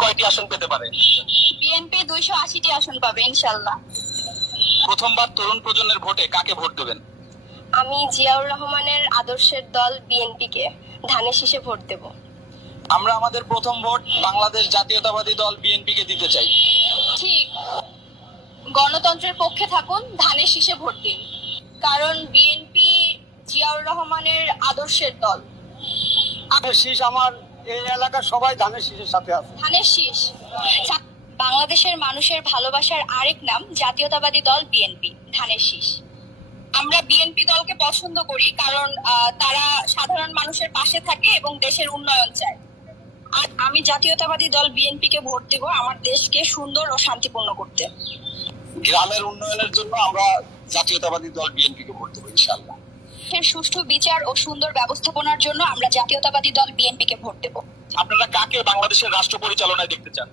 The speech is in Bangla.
কয়টি আসন পেতে পারে? বিএনপি 280টি আসন পাবে ইনশাল্লাহ। প্রথমবার তরুণ প্রজন্মের ভোটে কাকে ভোট দেবেন? আমি জিয়াউর রহমানের আদর্শের দল বিএনপিকে ধানের শীষে ভোট দেব। আমরা আমাদের প্রথম ভোট বাংলাদেশ জাতীয়তাবাদী দল বিএনপি কে দিতে চাই। ঠিক, গণতন্ত্রের পক্ষে থাকুন, ধানের শীষে ভোট দিন, কারণ বিএনপি জিয়াউর রহমানের আদর্শের দল। ধানের শীষ, আমার এই এলাকার সবাই ধানের শীষের সাথে আছে। ধানের শীষ বাংলাদেশের মানুষের ভালোবাসার আরেক নাম জাতীয়তাবাদী দল বিএনপি, ধানের শীষ। আমরা বিএনপি দলকে পছন্দ করি কারণ তারা সাধারণ মানুষের পাশে থাকে এবং দেশের উন্নয়ন চায়। আর আমি জাতীয়তাবাদী দল বিএনপি কে ভোট দেব আমার দেশকে সুন্দর ও শান্তিপূর্ণ করতে। গ্রামের উন্নয়নের জন্য আমরা জাতীয়তাবাদী দল বিএনপি কে ভোট দেবো ইনশাআল্লাহ। এর সুষ্ঠু বিচার ও সুন্দর ব্যবস্থাপনার জন্য আমরা জাতীয়তাবাদী দল বিএনপি কে ভোট দেব। আপনারা কাকে বাংলাদেশের রাষ্ট্র পরিচালনায় দেখতে চান?